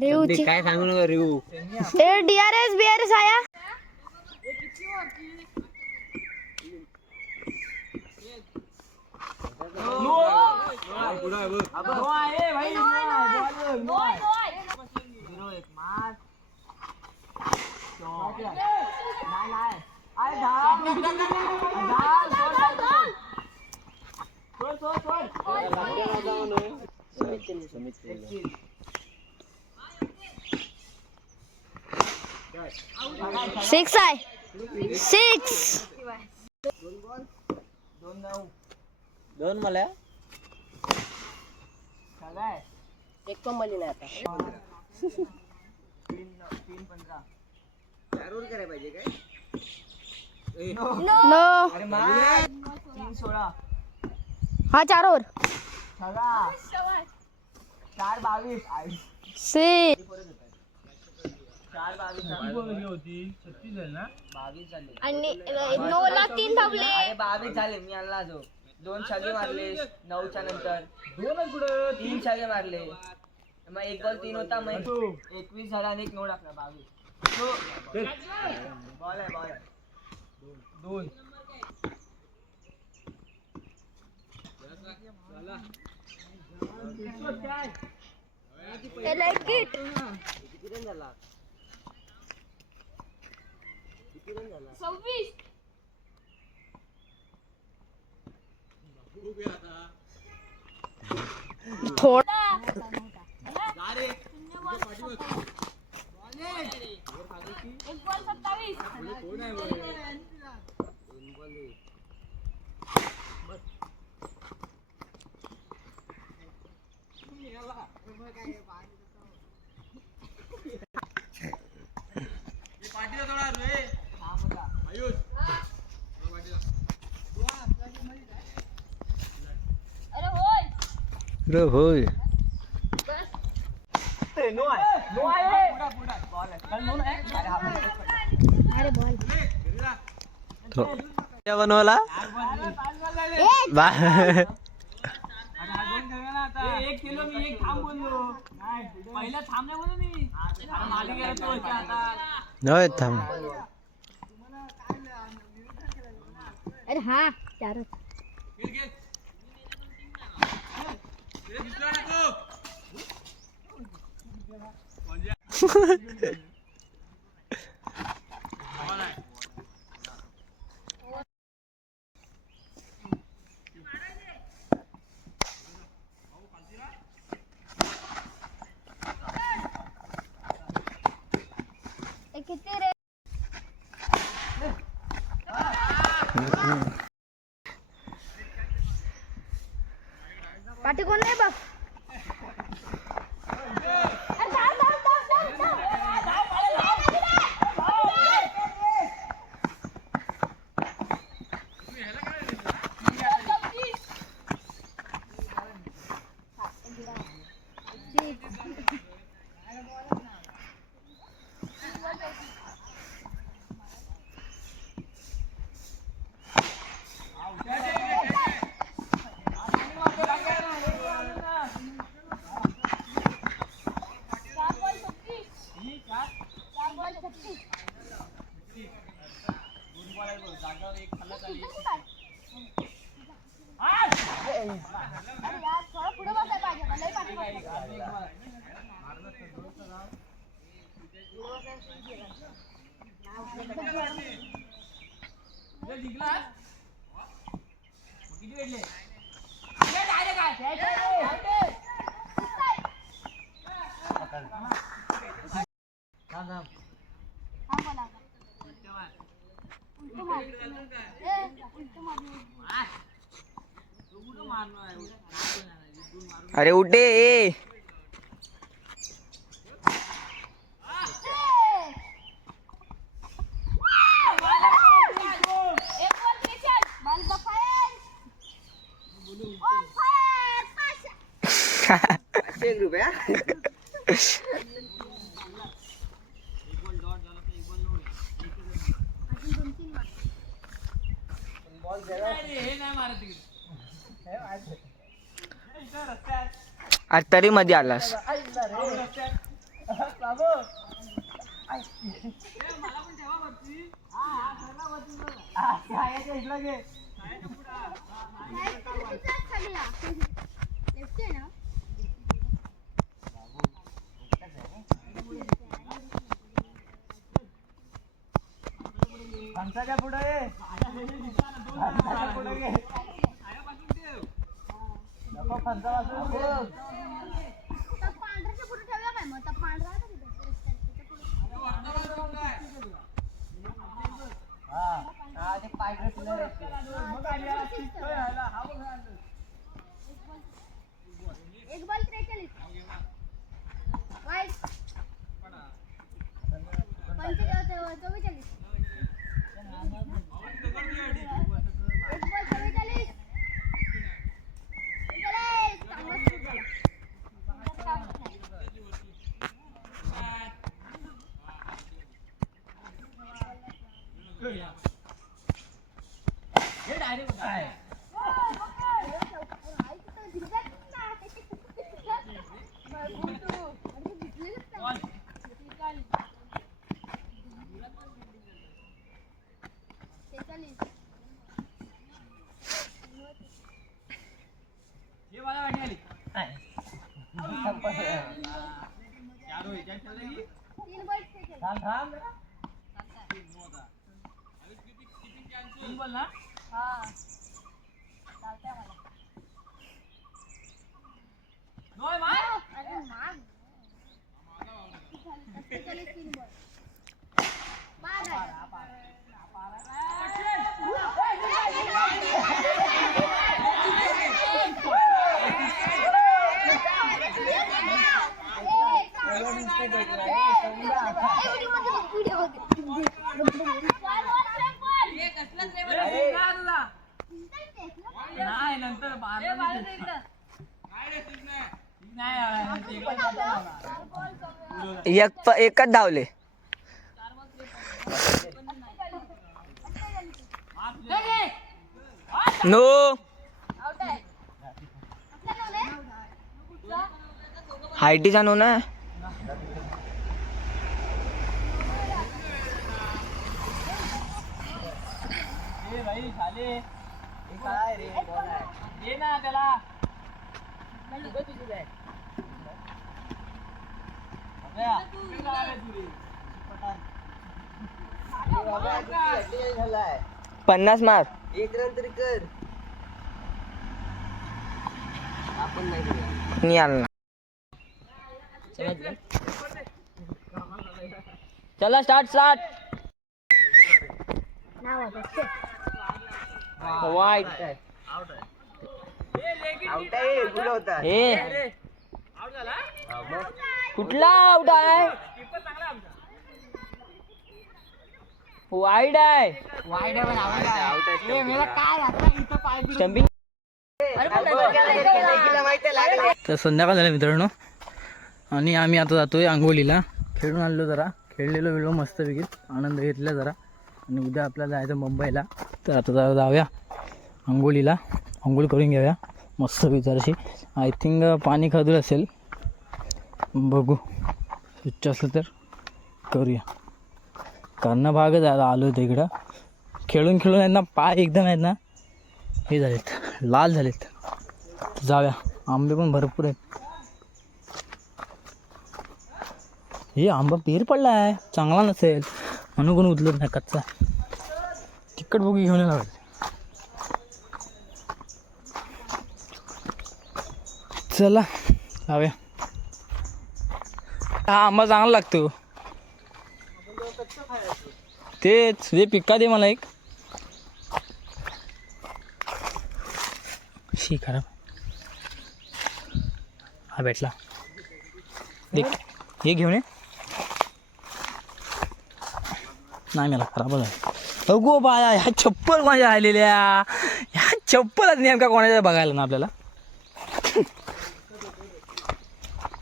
रिव्हची काय सांगू नका रिव्हू. ते डीआरएस बीआरएस आया सिक्स आहे 6 दोन मला एक कमली नाही आता. 4 करायला पाहिजे काय. नो 3-16 हा 4 ओव्हर 4-22 6 22 झाले आणि 9 ला 3 धावले. अरे 22 झाले. मी आणला जो 2 छगे मारले 9च्या नंतर 3 छगे मारले. मग 1 बॉल 3 होता. मग 21 झाला आणि 1 नो टाकला. 22 बॉल आहे 2 किती रन झाला 26 थोडा होय बनवला थांब. अरे हा 4 किती रे पाठी कोण नाही बघ. अरे उठे ए ग्रुप आहे आज तरी मध्ये आलास लेफ्ट आहे ना फणसाच्या पुढे ये. फणसाच्या पुढे घे. नको फणसापासून घे. तर पांढऱ्याच्या पुढे ठेवूया काय मग तर पांढरा आहे तिथे. हा ते पाय घसरले. एक बॉल 43 वाईट 44 एक बॉल 44 एकच धावले. नो हायटीचा नो ना. पन्नास मार. एक रन तरी कर. आपण नाही आला. चला स्टार्ट वाईट कुठला आउट आहे. वाईड आहे. स्टंपिंग. तर संध्याकाळ झालं मित्रांनो आणि आम्ही आता जातोय आंघोलीला. खेळून आणलो जरा, खेळलेलो वेळो मस्तपैकी आनंद घेतला जरा आणि उद्या आपल्याला जायचं मुंबईला. तर आता जरा जाऊया आंघोलीला, आंघोळ करून घेऊया मस्त विचारशी. आय थिंक पाणी खदूर असेल, बघू स्वच्छ असलं तर करूया. करणं भागच आलो होतं इकडं. खेळून आहेत ना पाय एकदम आहेत ना हे झालेत, लाल झालेत. जाऊया. आंबे पण भरपूर आहेत. हे आंबा पेर पडला आहे, चांगला नसेल म्हणून कोणी उचलत नाही कच्चा. तिखट बघू घेऊन यायला लागेल. चला जाऊया. हा आंबा चांगला लागतो. तेच जे पिक्का दे मला एक. शी खराब. हा भेटला, देख हे घेऊन ये. नाही मला खराब झाला. अगो बाया, ह्या चप्पल माझ्या आलेल्या, ह्या चप्पलच नेमका कोणाच्या बघायला ना आपल्याला.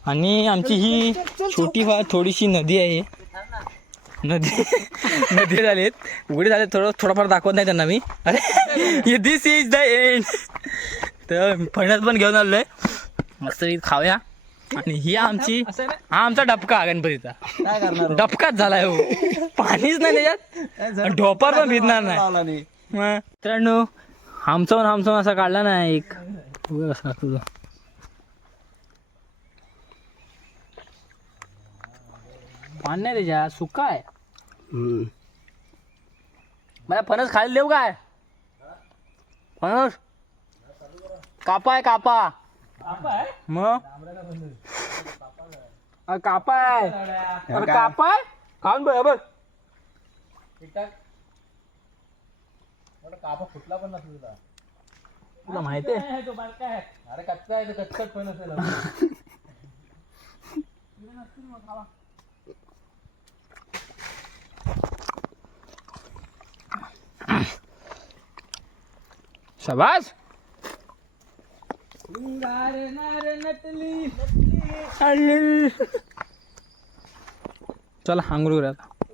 आणि आमची ही छोटी फार थोडीशी नदी आहे. नदी झालेत, उघडे झाले. थोडंफार दाखवत नाही त्यांना मी. अरे दिस इज द एंड. तर फणस पण घेऊन आलो आहे, मस्त खाऊया. आणि ही आमची हा आमचा डबका गणपतीचा काय करणार डबकाच झालाय हो पाणीच नाही त्याच्यात ढोपर पण भिजणार नाही मित्रांनो हमसवून असा काढला ना एक असा तुझा पाणी नाही त्याच्यात सुका आहे मला फणस खायला देऊ काय फणस कापा आहे कापा मग कापा आहे कापा आहे खाऊन बरोबर कापा फुटला पण नसतो तुला तुला माहिती आहे अरे कच्चा आहे कच्चाच पण असेल शाबास चला आंघोळ करूया आता